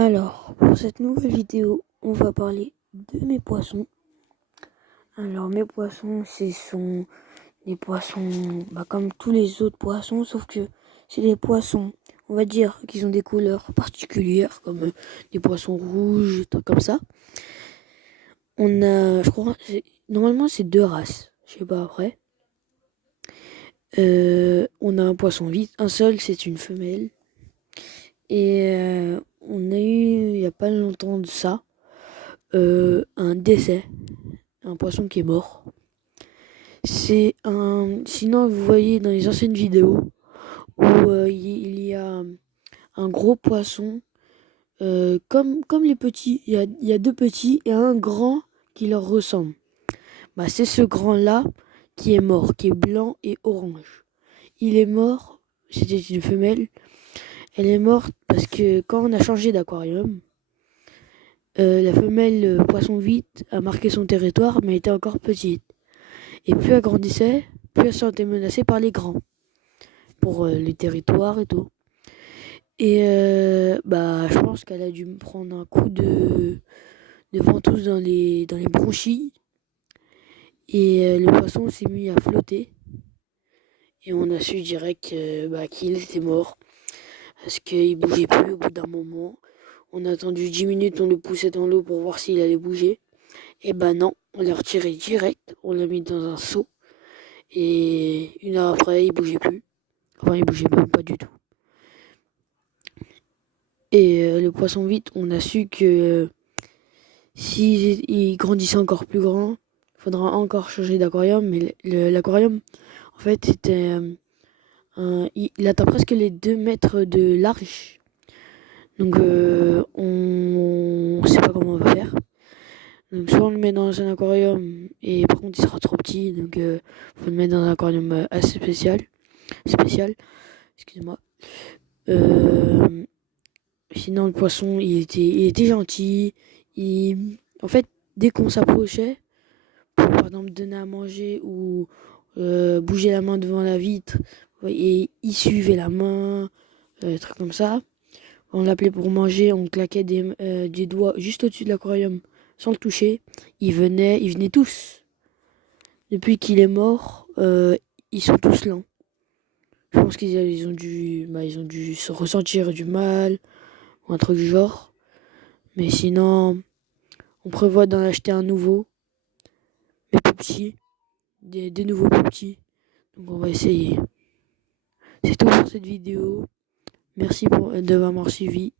Alors, pour cette nouvelle vidéo, on va parler de mes poissons. Alors, mes poissons, ce sont des poissons comme tous les autres poissons, sauf que c'est des poissons, on va dire, qu'ils ont des couleurs particulières, comme des poissons rouges, des trucs comme ça. On a, je crois, normalement, c'est 2 races, je sais pas après. On a un poisson vite, un seul, c'est une femelle. Et on a eu, il y a pas longtemps de ça, un décès, un poisson qui est mort. C'est un. Sinon, vous voyez dans les anciennes vidéos où il y a un gros poisson, comme les petits. Il y a deux petits et un grand qui leur ressemble. Bah, c'est ce grand-là qui est mort, qui est blanc et orange. Il est mort, c'était une femelle. Elle est morte parce que quand on a changé d'aquarium, la femelle poisson vite a marqué son territoire, mais était encore petite. Et plus elle grandissait, plus elle se sentait menacée par les grands, pour les territoires et tout. Et je pense qu'elle a dû me prendre un coup de ventouse dans les bronchies. Et le poisson s'est mis à flotter. Et on a su direct qu'il était mort. Parce qu'il bougeait plus au bout d'un moment. On a attendu 10 minutes, on le poussait dans l'eau pour voir s'il allait bouger. Et non, on l'a retiré direct. On l'a mis dans un seau. Et une heure après, il bougeait plus. Enfin, il bougeait même pas du tout. Et le poisson vite, on a su que s'il grandissait encore plus grand, il faudra encore changer d'aquarium. Mais l'aquarium, en fait, c'était il atteint presque les 2 mètres de large. Donc, on sait pas comment on va faire. Donc, soit on le met dans un aquarium, et par contre, il sera trop petit. Donc, faut le mettre dans un aquarium assez spécial. Excusez-moi. Sinon, le poisson, il était gentil. En fait, dès qu'on s'approchait, pour par exemple donner à manger ou bouger la main devant la vitre, et il suivait la main, des trucs comme ça. On l'appelait pour manger, on claquait des doigts juste au-dessus de l'aquarium sans le toucher. Ils venaient tous. Depuis qu'il est mort, ils sont tous lents. Je pense qu'ils ils ont dû se ressentir du mal ou un truc du genre. Mais sinon, on prévoit d'en acheter un nouveau, mais plus petit, des nouveaux plus petits. Donc on va essayer. C'est tout pour cette vidéo. Merci de m'avoir suivi.